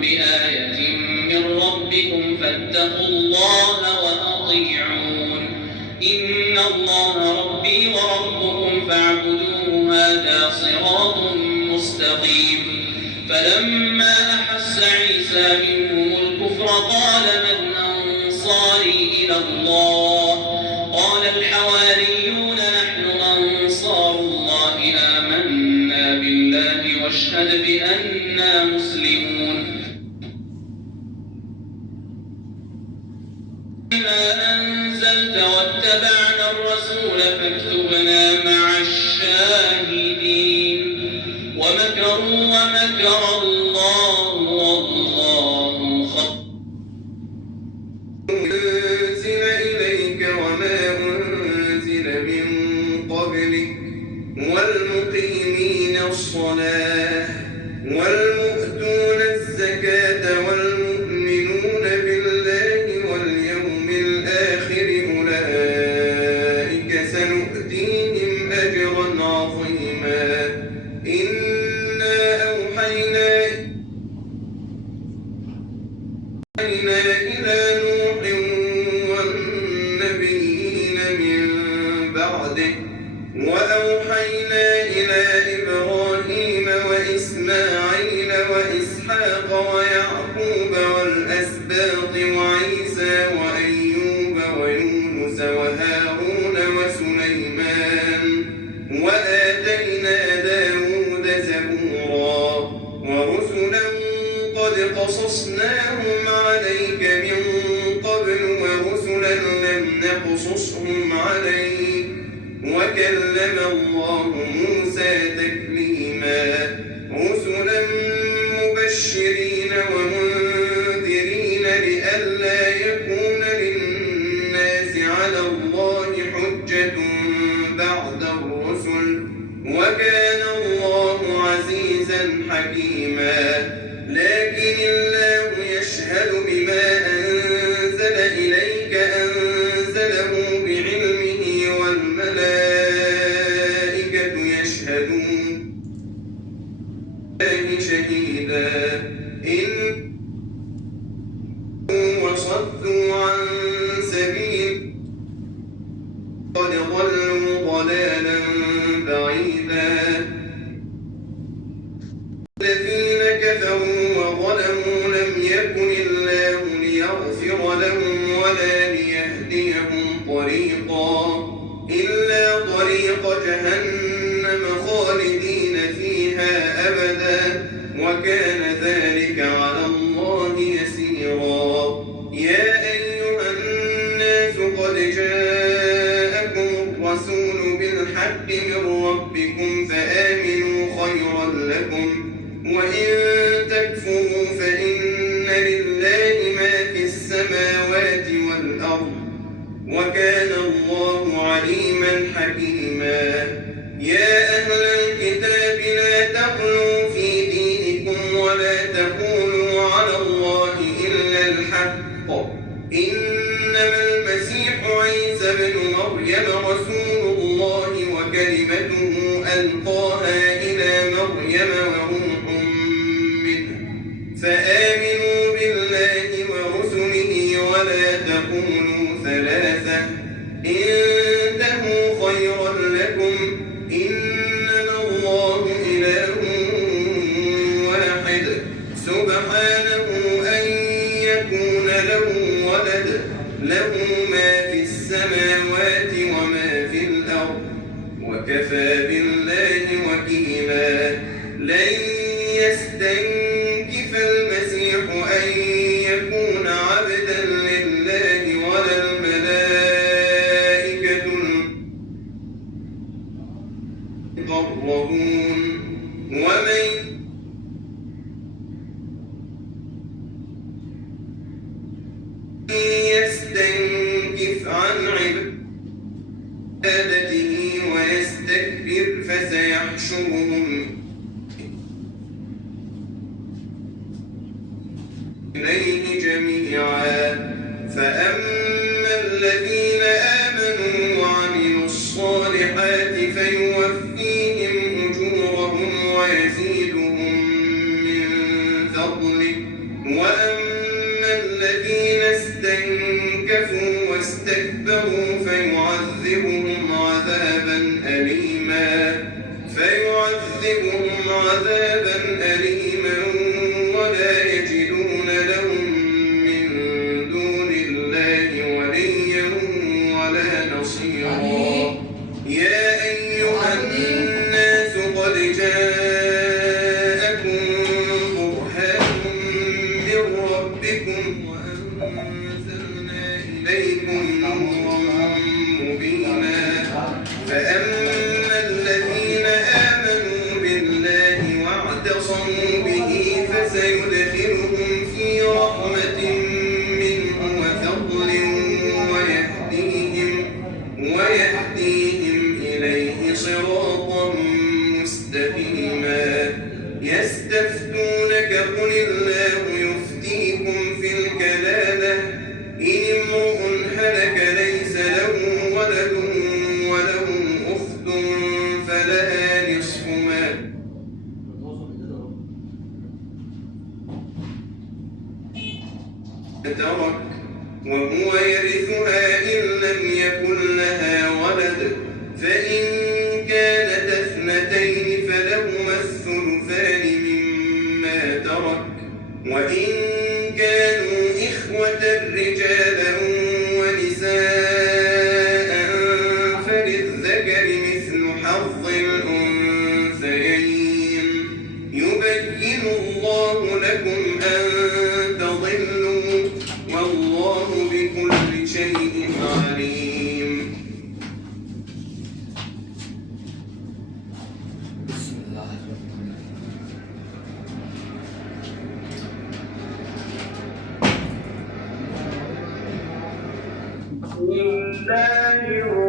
بآية من ربكم فاتقوا الله وأطيعون إن الله ربي وربكم فاعبدوه هذا صراط مستقيم. فلما أحس عيسى منهم الكفر قال من أنصاري إلى الله قال الحواريون نحن أنصار الله آمنا بالله واشهد بأننا مسلمون. ما أنزلت واتبعنا الرسول فاكتبنا مع الشاهدين. ومكروا ومكر الله والله خير. أنزل إليك وما أنزل من قبلك والمقيمين الصلاة والمؤتون الزكاة والمؤمنون بالله واليوم الآخر أولئك سنؤتيهم أجرا عظيما. إنا أوحينا إلى نوح والنبيين من بعده وأوحينا إلى إبراهيم وإسماعيل وإسحاق ويعقوب والأسباط وعيسى وأيوب ويونس وهارون وسليمان وآتينا داود زبورا ورسلا قد قصصناهم عليك من قبل ورسلا لم نقصصهم عليك وكلم الله موسى تكليما. رسلا مبشرين ومنذرين لئلا يكون للناس على الله حجة بعد الرسل وكان الله عزيزا حكيما. لكن الله يشهد بما أنزل إليك أنزله بعلمه والملائكة يشهدون شهيدا إن وصدوا عن سبيل قد ضلوا ضلالا بعيدا. الذين كفروا وظلموا لم يكن الله ليغفر لهم ولا ليهديهم طريقا إلا طريق جهنم خالدين فيها أبدا وكان ذلك على الله يسيرا. يا أيها الناس قد جاءكم الرسول بالحق من ربكم فآمنوا خيرا لكم وإن تكفروا فإن لله ما في السماوات والأرض وكان الله عليما حكيما. يا أهل الكتاب لا تغلوا في دينكم ولا تقولوا على الله إلا الحق إنما المسيح عيسى ابن مريم رسول الله وكلمته ألقاها إلى مريم وروح منه فآمنوا بالله ورسله ولا تقولوا ثلاثة انتهوا خيرا لكم إنما الله إله واحد سبحانه أن يكون له ولد له ما في السماوات وما في الأرض وكفى بالله وكيلا. لن يستنكف المسيح أن يكون عبدا لله ولا الملائكة المقربون ومن يستنكف عن عبادته ويستكبر فسيحشرهم إليه جميعا. فأما الذين آمنوا وعملوا الصالحات فيوفيهم أجورهم ويزيدهم من فضله وأما الذين استنكفوا واستكبروا فيعذبهم عذابا أليما ولا يجدون لهم من دون الله وليا ولا نصيرا. يا أيها الناس قد جاءكم برهان من ربكم وأنزلنا إليكم نورا مبينا. فأما الذين آمنوا بالله واعتصموا به فسيدخلهم في رحمة منه وفضل ويهديهم إليه صراطا مستقيما. يستفتونك قل الله يفتيكم في الكلالة إن امرؤ هلك ليس له ولد وله أخت فلها نصف ما ترك وهو يرثها إن لم يكن لها ولد فإن كانت اثنتين فلهما الثلثان مما ترك وإن كانوا إخوة رجالا ونساء فللذكر مثل حظ الأنثيين. يبين الله لكم أن تضلوا والله بكل شيء عليم. بسم الله الرحمن الرحيم.